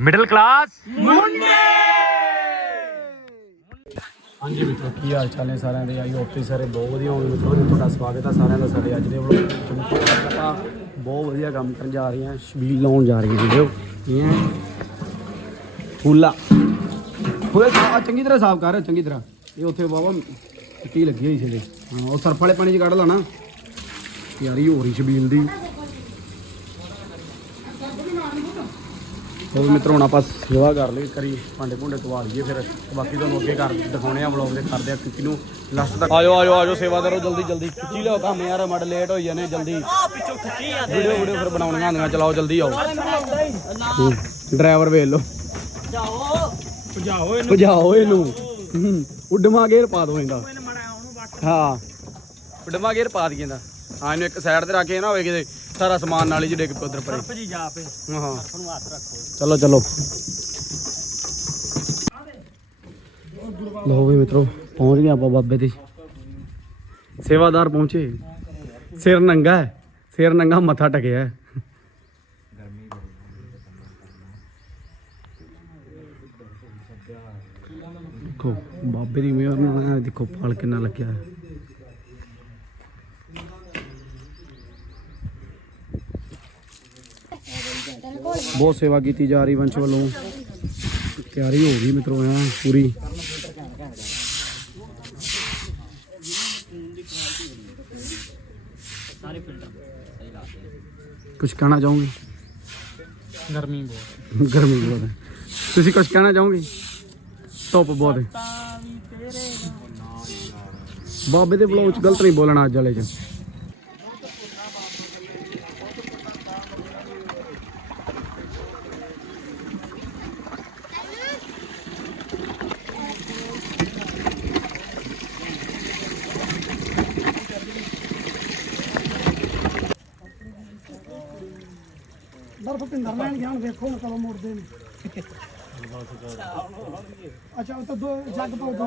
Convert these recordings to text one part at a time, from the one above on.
Middle class. ਹਾਂਜੀ ਮਿੱਤਰੋ ਕੀ ਹਾਲ ਚਾਲ ਨੇ ਸਾਰਿਆਂ ਦੇ? ਆਈ ਹੋਪ ਤੁਸੀਂ ਸਾਰੇ ਬਹੁਤ ਵਧੀਆ ਹੋਣਗੇ ਮਿੱਤਰੋ ਤੁਹਾਡਾ ਸਵਾਗਤ ਹੈ ਸਾਰਿਆਂ ਦਾ ਸਾਡੇ ਅੱਜ ਦੇ ਵਲੋਗ ਵਿੱਚ। ਆਪਾਂ ਬਹੁਤ ਵਧੀਆ ਕੰਮ ਕਰਨ ਜਾ ਰਹੇ ਹਾਂ ਛਬੀਲ ਲਾਉਣ ਜਾ ਰਹੇ ਹਾਂ ਵੀਡੀਓ। ਇਹ ਹੈ ਫੁੱਲਾ। ਹੋਏ ਸਾ ਚੰਗੀ ਤਰ੍ਹਾਂ ਸਾਫ਼ ਕਰ ਚੰਗੀ ਤਰ੍ਹਾਂ। ਇਹ ਉੱਥੇ ਬਾਬਾ ਮਿੱਟੀ ਲੱਗੀ ਹੋਈ ਸੀ ਹਾਂ ਉਹ ਸਰਫ ਵਾਲੇ ਪਾਣੀ 'ਚ ਕੱਢ ਲਾਣਾ। ਯਾਰੀ ਹੋ ਰਹੀ ਛਬੀਲ ਦੀ। ਉਹ ਮਿੱਤਰੋ ਹੁਣ ਆਪਾਂ ਸੇਵਾ ਕਰ ਲਈ, ਕਰੀ, ਭਾਂਡੇ ਭੁੰਡੇ ਧਵਾ ਲਈਏ ਫਿਰ। ਬਾਕੀ ਤੁਹਾਨੂੰ ਅੱਗੇ ਕਰ ਦਿਖਾਉਣੇ ਆ ਵਲੌਗ ਦੇ ਕਰਦੇ ਆ ਕਿਉਂਕਿ ਨੂੰ ਲਾਸਟ ਤੱਕ। ਆਜੋ ਆਜੋ ਆਜੋ, ਸੇਵਾ ਕਰੋ ਜਲਦੀ ਜਲਦੀ। ਖਿੱਚੀ ਲਿਓ ਕੰਮ ਯਾਰ, ਮੜ ਲੇਟ ਹੋਈ ਜਾਣੇ ਜਲਦੀ। ਆ ਪਿੱਛੋਂ ਖਿੱਚੀ ਆ ਵੀਡੀਓ ਵੀਡੀਓ ਫਿਰ ਬਣਾਉਣੀਆਂ ਹੁੰਦੀਆਂ, ਚਲਾਓ, ਜਲਦੀ ਆਓ। ਡਰਾਈਵਰ ਵੇਖ ਲਓ। ਭਜਾਓ ਇਹਨੂੰ। ਭਜਾਓ ਇਹਨੂੰ ਉੱਡਮਾ ਗੇਰ ਪਾ ਦੋ ਇਹਦਾ। ਹਾਂ। ਉੱਡਮਾ ਗੇਰ ਪਾ ਦਈਏ ਇਹਦਾ। ਹਾਂ, ਇਹਨੂੰ ਇੱਕ ਸਾਈਡ ਤੇ ਰੱਖ ਕੇ ਨਾ ਹੋਵੇ ਕਿਤੇ। ਸਾਰਾ ਸਮਾਨ ਨਾਲ ਹੀ ਡਿੱਗ ਪਏ ਉਧਰ ਪਰੇ ਜੀ ਜਾ ਪੇ ਹਾਂ ਚਲੋ ਚਲੋ। ਲੋ ਵੀ ਮਿੱਤਰੋ ਪਹੁੰਚ ਗਏ ਆਪਾਂ ਬਾਬੇ ਦੇ। ਸੇਵਾਦਾਰ ਪਹੁੰਚੇ। ਸਿਰ ਨੰਗਾ ਹੈ। ਸਿਰ ਨੰਗਾ ਮੱਥਾ ਟਕਿਆ ਹੈ। ਦੇਖੋ ਬਾਬੇ ਦੀ ਮਿਹਰ ਨਾਲ ਦੇਖੋ ਫਲ ਕਿੰਨਾ ਲੱਗਿਆ ਹੈ। ਬਹੁਤ ਸੇਵਾ ਕੀਤੀ ਜਾ ਰਹੀ ਵੰਸ਼ ਵੱਲੋਂ। ਤਿਆਰੀ ਹੋ ਗਈ ਮਿੱਤਰੋ ਐ ਪੂਰੀ। ਕੁਝ ਕਹਿਣਾ ਚਾਹੋਗੇ? ਗਰਮੀ ਬਹੁਤ ਗਰਮੀ ਬਹੁਤ ਹੈ। ਤੁਸੀਂ ਕੁਝ ਕਹਿਣਾ ਚਾਹੋਗੇ? ਧੁੱਪ ਬਹੁਤ ਹੈ। ਬਾਬੇ ਦੇ ਬਲੌਗ ਚ ਗਲਤ ਨਹੀਂ ਬੋਲਣਾ ਅੱਜ ਵਾਲੇ ਚ। ਪਿੰਦਰ ਲੈਣ ਗਿਆ ਹੁਣ ਵੇਖੋ ਹੁਣ ਕਦੋਂ ਮੁੜਦੇ ਨੇ। ਅੱਛਾ ਉਹ ਤਾਂ ਦੋ ਜੱਗ ਪਾਓ ਦੋ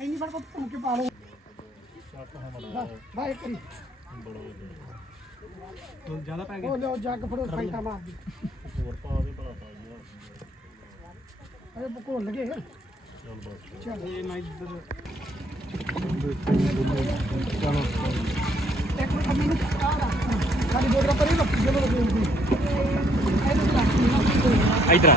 ਇੰਨੀ ਬਰਫ ਭੁੰਨ ਕੇ ਪਾ ਲਓ। ਬਾਈ ਕਰੀ ਜ਼ਿਆਦਾ ਪੈ ਉਹ ਲਿਓ ਜੱਗ ਫੜੋ ਮਾਰ ਦੀ ਹੋਰ ਪਾ ਦੇ ਭਲਾ ਪਾ ਅਰੇ ਬਕੋਲ ਲਗੇ ਚਲ। ਇਹ ਨਾ ਇੱਧਰ ਇੱਕ ਮਿੰਟ ਮੈਨੂੰ ਆ ਰੱਖ। ਸਾਡੀ ਬੋਤਲ ਪਰੇ ਰੱਖ ਜਦੋਂ ਲੱਗੇ ਇਧਰ ਆ।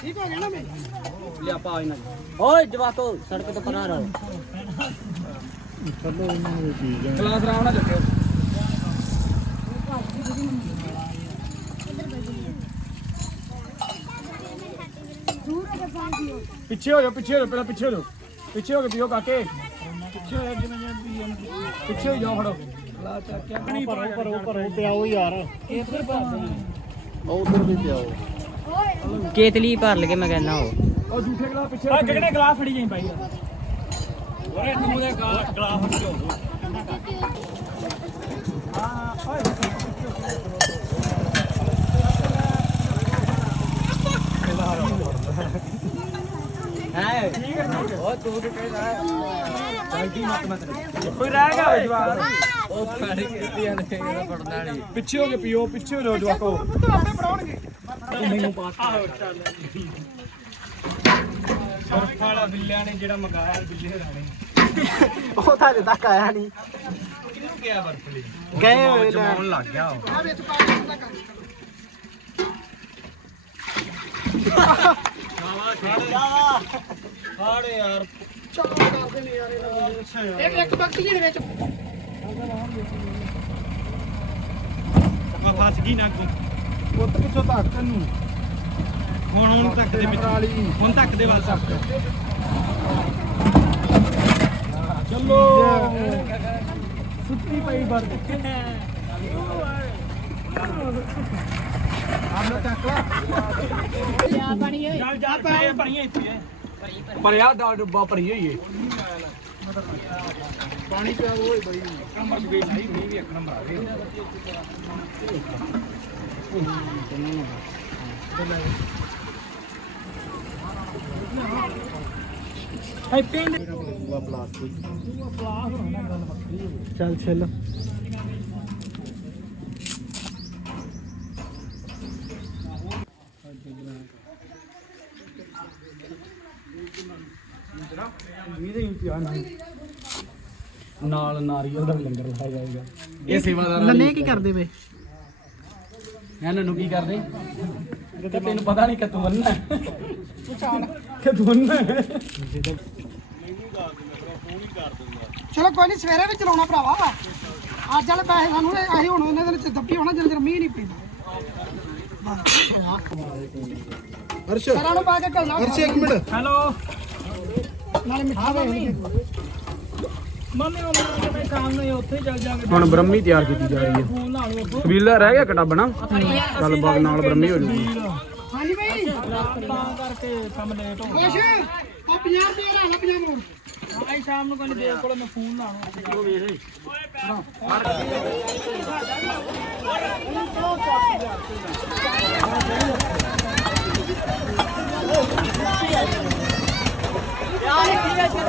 ਠੀਕ ਹੋ ਗਿਆ ਨਾ ਮੈਂ ਲਿਆ ਪਾ ਇਹਨਾਂ ਓਏ ਜਵਾਕੋ ਸੜਕ ਤੋਂ ਪਰਾਂ ਰਹੋ ਕਲਾਸ ਰਾਉਣਾ ਚੱਕਿਓ। ਪਿੱਛੇ ਹੋ ਜਾਓ ਪਿੱਛੇ ਹੋ ਪਹਿਲਾਂ ਪਿੱਛੇ ਹੋ ਜਾਓ। ਪਿੱਛੇ ਹੋ ਕੇ ਪੀਓ ਕਾਕੇ। ਪਿੱਛੇ ਹੋ ਜਾਓ ਜਿਵੇਂ ਜਿਵੇਂ ਪਿੱਛੇ ਹੋ ਜਾਓ ਫੜੋ। ਪਿਆਓ ਯਾਰ ਇੱਧਰ ਉਹ ਉਧਰ ਵੀ ਪਿਆਓ ਕੇਤਲੀ ਭਰ ਲਗੇ ਮੈਂ ਕਹਿੰਦਾ ਉਹ। ਉਹ ਝੂਠੇ ਗਲਾਸ ਪਿੱਛੇ ਓਏ ਕਿਹੜੇ ਗਲਾਸ ਫੜੀ ਜਾਈ ਬਾਈ? ਓਏ ਤੂੰ ਦੇ ਗਲਾਸ ਫੜੀ ਜਾਓ ਹੈ? ਕੋਈ ਰਹਿ ਗਿਆ ਵੇ ਜਵਾਨ ਉਹ ਫੜ ਕੇ ਪੀਆਂ ਨੇ ਇਹਦਾ ਪੜਨਾ ਨਹੀਂ ਪਿੱਛੇ ਹੋ ਕੇ ਪੀਓ ਪਿੱਛੇ ਹੋ ਜਾਓ ਜਵਾਕੋ। ਆਪੇ ਪੜਾਉਣਗੇ। ਸਰਫ ਵਾਲਾ ਬਿੱਲਿਆਂ ਨੇ ਜਿਹੜਾ ਮੰਗਾਇਆ ਬਿੱਲੇ ਰਾਣੇ ਉਹ ਤਾਂ ਅਜੇ ਤੱਕ ਆਇਆ ਨਹੀਂ। ਕਿਹਨੂੰ ਗਿਆ ਬਰਫਲੀ ਗਏ ਹੋਏ ਨੇ। ਜਮਾਉਣ ਲੱਗ ਗਿਆ ਉਹ। ਆ ਵਿੱਚ ਪਾ ਕੇ ਹੁੰਦਾ ਕਰ ਹਾੜੇ ਯਾਰ। ਚਾਹ ਕਰਦੇ ਨੇ ਯਾਰ ਇਹਨਾਂ ਨੂੰ। ਇੱਕ ਇੱਕ ਬਕਸੀ ਦੇ ਵਿੱਚ। ਆ ਫਸ ਗਈ ਨਾ ਅੱਗੋਂ। ਪੁੱਤ ਕਿੱਥੋਂ ਤੱਕ ਤੈਨੂੰ? ਹੁਣ ਹੁਣ ਤੱਕ ਦੇ ਵਿੱਚ। ਹੁਣ ਤੱਕ ਦੇ ਵੱਲ। ਤੱਕ। ਚੱਲੋ ਸੁੱਤੀ ਪਈ ਵਰ ਚੱਲ ਜਾ ਪੈ ਭਰੀਆਂ ਇੱਥੇ। ਭਰਿਆ ਦਾ ਡੱਬਾ ਭਰੀ ਹੋਈ ਏ। ਨੰਬਰ ਵੀ ਨਹੀਂ ਵੀ ਵੀ ਇੱਕ ਨੰਬਰ ਆ ਗਏ ਹਾਈ ਪਿੰਡ ਚੱਲ ਨਾਲ ਨਾਰੀਅਲ ਦਾ ਵੀ ਲੰਗਰ ਲਾਇਆ ਜਾਏਗਾ ਇਹ ਸੇਵਾਦਾਰ ਨੰਨੇ ਕੀ ਕਰਦੇ ਵੇ? ਇਹਨਾਂ ਨੂੰ ਕੀ ਕਰਦੇ? ਕਿ ਤੈਨੂੰ ਪਤਾ ਨਹੀਂ ਕਿ ਤੂੰ ਅੰਨਾ ਕਿ ਤੂੰ ਅੰਨਾ ਚਲੋ ਕੋਈ ਨਹੀਂ ਸਵੇਰੇ ਵੀ ਚਲਾਉਣਾ ਭਰਾਵਾ। ਅੱਜ ਵਾਲੇ ਪੈਸੇ ਸਾਨੂੰ ਇਹ- ਅਸੀਂ ਹੁਣ ਉਹਨਾਂ ਦੇ ਵਿੱਚ ਦੱਬੀ ਹੋਣਾ ਜਦੋਂ ਮੀਂਹ ਨਹੀਂ ਪੈਂਦਾ। ਹਰਸ਼। ਸਰਾਂ ਨੂੰ ਪਾ ਕੇ ਢਲਣਾ ਹਰਸ਼ ਇੱਕ ਮਿੰਟ। ਹੈਲੋ। ਨਾਲੇ ਮਿੱਠਾ ਵੇ ਮੰਮੀ ਉਹ ਮੈਂ ਸ਼ਾਮ ਨੂੰ ਉੱਥੇ ਚੱਲ ਜਾਾਂਗੇ ਹੁਣ ਬ੍ਰਹਮੀ ਤਿਆਰ ਕੀਤੀ ਜਾ ਰਹੀ ਹੈ। ਫੋਨ ਲਾ ਲਓ ਸਬੀਲਾ ਰਹਿ ਗਿਆ ਕਟਾ ਬਣਾ ਚੱਲ ਬਾਗ ਨਾਲ ਬ੍ਰਹਮੀ ਹੋ ਜੂਗੀ। ਹਾਂਜੀ ਭਾਈ ਤਾਂ ਕਰਕੇ ਕੰਮ ਲੇਟ ਹੋ। ਖੁਸ਼ ਉਹ 50 ਰੁਪਏ ਰਹਿ ਲਾ 50 ਮੋੜ। ਆਈ ਸ਼ਾਮ ਨੂੰ ਕੋਈ ਦੇਰ ਕੋਲ ਮੈਂ ਫੋਨ ਲਾਣਾ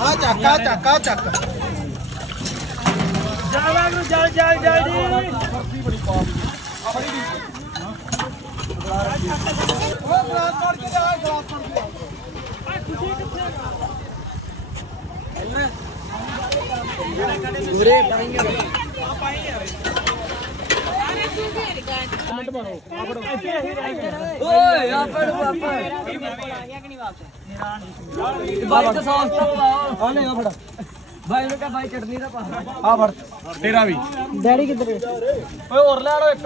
ਆ ਚੱਕਾ ਚੱਕਾ ਚੱਕ ਜਾਵਾਂ ਨੂੰ ਚੱਲ ਚੱਲ ਜਲਦੀ ਓਏ ਆਪਾਂ ਨੂੰ ਬਾਈ ਤਾਂ ਸੌਸ ਤਾਂ ਪਾਓ ਆ ਆ ਫੜ ਬਾਈ ਨੂੰ ਕਹ ਬਾਈ ਚਟਨੀ ਦਾ ਪਾ ਆ ਫੜ ਤੇਰਾ ਵੀ ਡੈਡੀ ਕਿੱਧਰ ਓਏ ਹੋਰ ਲੈ ਆੜੋ ਇੱਕ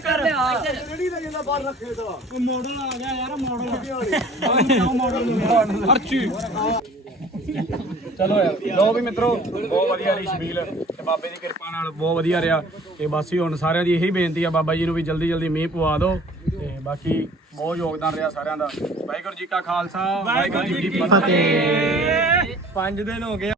ਕਰ ਲਿਆ ਮੋਡਲ ਆ ਗਿਆ ਯਾਰ ਮੋਡਲ ਹਰਚੀ ਚਲੋ ਯਾਰ ਲੋ ਵੀ ਮਿੱਤਰੋ, ਬਹੁਤ ਵਧੀਆ ਰਹੀ ਤੇ ਬਾਬੇ ਦੀ ਕਿਰਪਾ ਨਾਲ ਬਹੁਤ ਵਧੀਆ ਰਿਹਾ। ਤੇ ਬਾਸੀ ਹੁਣ ਸਾਰਿਆਂ ਦੀ ਇਹੀ ਬੇਨਤੀ ਆ ਬਾਬਾ ਜੀ ਨੂੰ ਵੀ ਜਲਦੀ ਜਲਦੀ ਮੀਂਹ ਪਵਾ ਦਿਓ। ਤੇ ਬਾਕੀ ਬਹੁਤ ਯੋਗਦਾਨ ਰਿਹਾ ਸਾਰਿਆਂ ਦਾ। ਵਾਹਿਗੁਰੂ ਜੀ ਕਾ ਖਾਲਸਾ ਵਾਹਿਗੁਰੂ ਜੀ ਕੀ ਫਤਿਹ। 5 ਦਿਨ ਹੋ ਗਏ।